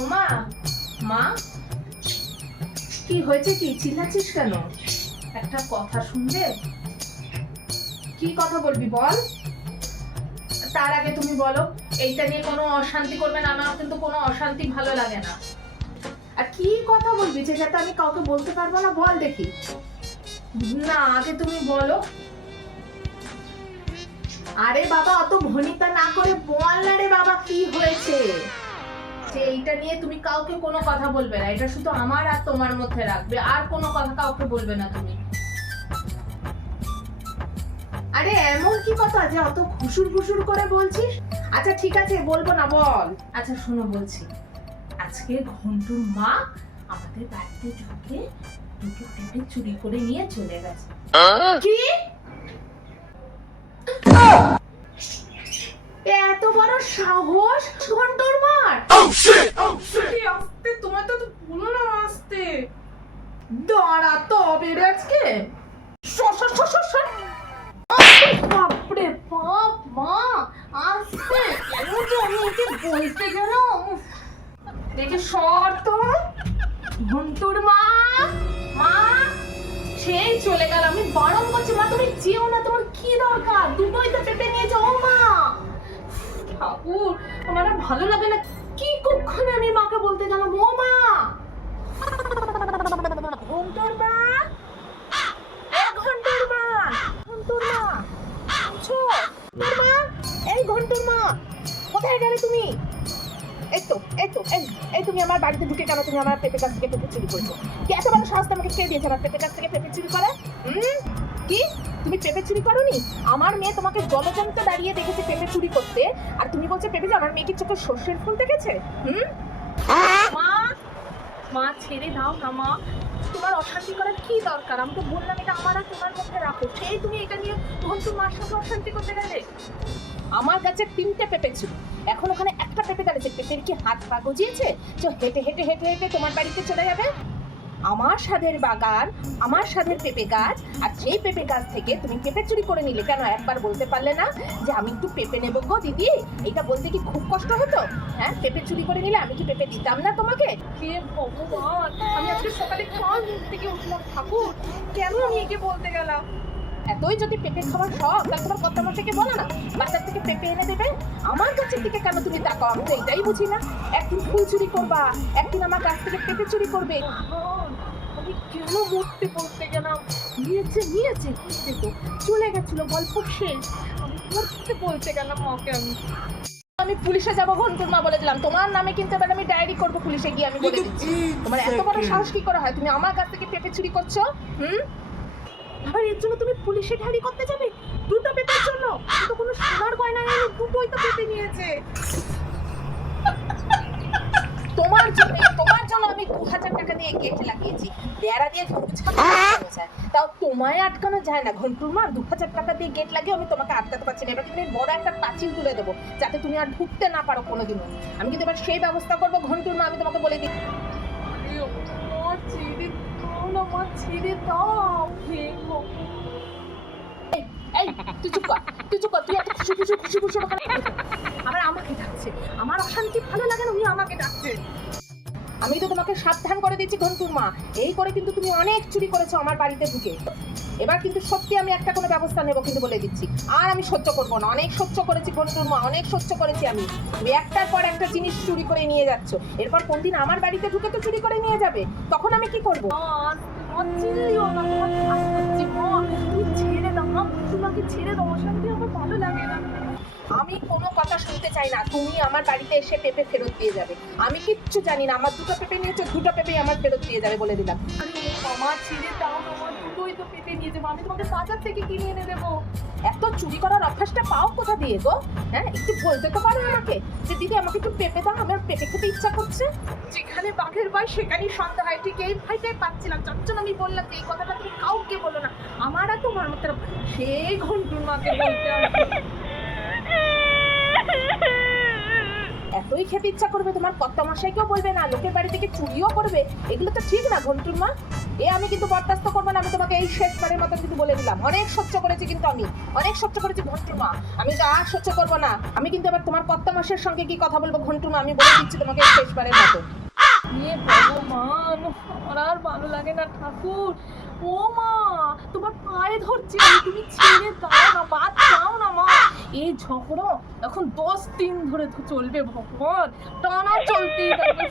ওমা, মা কি হয়েছে? কি চিল্লাচ্ছিস কেন? একটা কথা শুনবে? কি কথা বলবি বল। তার আগে তুমি বলো, এইটা নিয়ে কোনো অশান্তি করবে না। আমার কিন্তু কোনো অশান্তি ভালো লাগে না। আর কি কথা বলবি যেটা আমি কাউকে বলতে পারবো না? বল দেখি। না, আগে তুমি বলো। আরে বাবা, অত ভনিতা না করে বল না রে বাবা, কি হয়েছে? যে এইটা নিয়ে তুমি কাউকে কোনো কথা বলবে না, এটা শুধু আমার আর তোমার মধ্যে রাখবে, আর কোনো কথা কাউকে বলবে না তুমি। আরে এমন কি কথা যে অত খুশুর খুশুর করে বলছিস? আচ্ছা ঠিক আছে, বলবো না, বল। আচ্ছা শোনো, বলছি। আজকে ঘন্টুর মা আমাদের বাড়িতে ঢুকে দুটো পেঁপে চুরি করে নিয়ে চলে গেছে। কি? এত বড় সাহস ঘন্টুর মার! আস্তে, তোমার তো বলো না আস্তে। দাঁড়া তবে রে আজকে। বাপরে বাপ, মা আস্তে কেন যে আমি একে বলতে গেলাম। দেখে সর তো। ঘন্টুর মা, মা সেই চলে গেল। আমি বারণ করছি, মা তুমি যেও না, তোমার কি দরকার? দুটোই তো পেঁপে নিয়ে যাও। মা ঠাকুর, আমার আর ভালো লাগে না। কি কখনো আমি মাকে বলতে গেলাম। ও মা, ঘন্টুর মা, ঘন্টুর মা, ঘন্টুর মা, আছো? ঘন্টুর মা, এই ঘন্টুর মা, কোথায় গেলে তুমি? এই তুমি আমার বাড়িতে ঢুকে কেন? তুমি আমার পেঁপে গাছ থেকে পেঁপে চুরি করছো? কি এত বড় সাহস তোমাকে কে দিয়েছে আমার পেঁপে গাছ থেকে পেঁপে চুরি করে? কি তুমি পেঁপে চুরি করোনি? আমার মেয়ে তোমাকে জলজমিতে দাঁড়িয়ে দেখেছে পেঁপে চুরি করতে, আর তুমি বলছো পেঁপে যে আমার মেয়েকে চোখে সর্ষের ফুল দেখেছে? মা, মা ছেড়ে দাও না মা, তোমার অশান্তি করার কি দরকার? আমি তো বললাম এটা আমার আর তোমার মধ্যে রাখো, সেই তুমি এটা নিয়ে ঘন্টু মার সাথে অশান্তি করতে গেলে। আমার কাছে 3টে পেঁপে ছিল, এখন ওখানে একটা পেঁপে দাঁড়িয়েছে। পেঁপের কি হাত পা গজিয়েছে যে হেঁটে হেঁটে হেঁটে হেঁটে তোমার বাড়িতে চলে যাবে? আমার স্বাদের বাগান, আমার স্বাদের পেঁপে গাছ, আর সেই পেঁপে গাছ থেকে তুমি পেঁপে চুরি করে নিলে কেন? একবার বলতে পারলে না যে আমি একটু পেঁপে নেবো গো দিদি? এটা বলতে কি খুব কষ্ট হতো? হ্যাঁ, পেঁপে চুরি করে নিলে আমি কি পেঁপে দিতাম না তোমাকে? হে ভগবান, আমি আজকে সকালে কাল ঘুম থেকে উঠলাম, ঠাকুর কেন আমি একে বলতে গেলাম? এতই যদি পেঁপে খাওয়ার শখ, তাহলে তোমার কর্তামা থেকে বলো না বাজার থেকে পেঁপে এনে দেবে। আমার কাছের দিকে কেন তুমি তাকাও? আমি তো এটাই বুঝি না। একদিন ফুল চুরি করবা, একদিন আমার গাছ থেকে পেঁপে চুরি করবে। আমি কেন মরতে বলতে গেলাম? নিয়েছে তো চলে গেছিল, গল্প শেষ। আমি মরতে বলতে গেলাম মাকে। আমি পুলিশে যাবো ঘন্টুর মা বলে দিলাম। তোমার নামে কিন্তু এবার আমি ডায়েরি করবো পুলিশে গিয়ে, আমি বলে দিচ্ছি। তোমার এত বড় সাহস কি করে হয়? তুমি আমার কাছ থেকে পেঁপে চুরি করছো? আবার এর জন্য তুমি পুলিশে ডায়েরি করতে যাবে? দুটো পেঁপের জন্য? তো কোনো সোনার গয়না নেই, দুটোই তো পেঁপে নিয়েছে। তোমার জন্য আমি 2000 টাকা দিয়ে গেট লাগিয়েছি, বেড়া দিয়ে তাও তোমায় আটকানো যায় না ঘন্টুর মা। 2000 টাকা দিয়ে গেট লাগিয়ে আমি তোমাকে আটকাতে পারছি না। এবার কিন্তু বড় একটা পাঁচিল তুলে দেবো, যাতে তুমি আর ঢুকতে না পারো কোনোদিনও। আমি কিন্তু এবার সেই ব্যবস্থা করবো ঘন্টুর মা, আমি তোমাকে বলে দিই। ছেড়ে দাও। এই তুই চুপ কর, তুই একটা খুশি আবার আমাকে ডাকছে। আমার অশান্তি ভালো লাগে না, উনি আমাকে ডাকছে। আমি তো তোমাকে সাবধান করে দিচ্ছি ঘন্টুর মা, এই করে কিন্তু তুমি অনেক চুরি করেছো আমার বাড়িতে ঢুকে। এবার কিন্তু সত্যি আমি একটা কোনো ব্যবস্থা নেবো, কিন্তু বলে দিচ্ছি। আর আমি সহ্য করবো না, অনেক সহ্য করেছি ঘন্টুর মা, অনেক সহ্য করেছি আমি। তুমি একটার পর একটা জিনিস চুরি করে নিয়ে যাচ্ছ, এরপর কোনদিন আমার বাড়িতে ঢুকে তো চুরি করে নিয়ে যাবে, তখন আমি কি করবো? ছেড়ে দাও মা, তোমাকে ছেড়ে দাও, অশান্তি আমার ভালো লাগে না। আমি কোনো কথা শুনতে চাই না, তুমি আমার বাড়িতে এসে পেঁপে ফেরত দিয়ে যাবে। আমি কিচ্ছু জানি না, আমার দুটো পেঁপে নিয়েছো, দুটো পেঁপে আমার ফেরত দিয়ে যাবে বলে দিলাম। আরে মামা ছেড়ে দাও, আমার দুটোই তো পেঁপে নিয়ে যাবো, আমি তোমাকে বাজার থেকে কিনে এনে দেবো। এত চুরি করার অভ্যাসটা পাও কোথা দিয়ে গো? হ্যাঁ, একটু বলতে তো পারো আমাকে যে দিদি আমাকে একটু পেঁপে দাও, আমার পেঁপে খেতে ইচ্ছা করছে। যেখানে বাঘের ভয় সেখানেই সন্ধ্যা হয়, ঠিক এই ভয়টাই পাচ্ছিলাম, যার জন্য আমি বললাম যে এই কথাটা তুমি কাউকে বলো না। আমার আর তোমার মতো সেই ঘন্টুর মাকে বলতে হবে। এতই খেতে ইচ্ছা করবে তোমার কর্তা মশাইকেও বলবে না, লোকের বাড়ি থেকে চুরিও করবে, এগুলো তো ঠিক না ঘন্টুর মা। আমি কিন্তু বরদাস্ত করবো না, আমি তোমাকে এই শেষবারের মতো কিন্তু বলে দিলাম। অনেক সহ্য করেছি কিন্তু আমি, অনেক সহ্য করেছি ঘন্টুর মা, আমি তো আর সহ্য করবো না। আমি কিন্তু আবার তোমার কর্তা মশাইয়ের সঙ্গে কি কথা বলবো ঘন্টুর মা, আমি বলে দিচ্ছি তোমাকে এই শেষবারের মতো। ভগবান, আমার আর ভালো লাগে না ঠাকুর। ও মা, তোমার পায়ে ধরছি আমি, তুমি ছেড়ে দাও না, বাদ দাও না মা। এই ঝগড়া এখন 10 দিন ধরে তো চলবে ভগবান, টানা চলতেই থাকবে।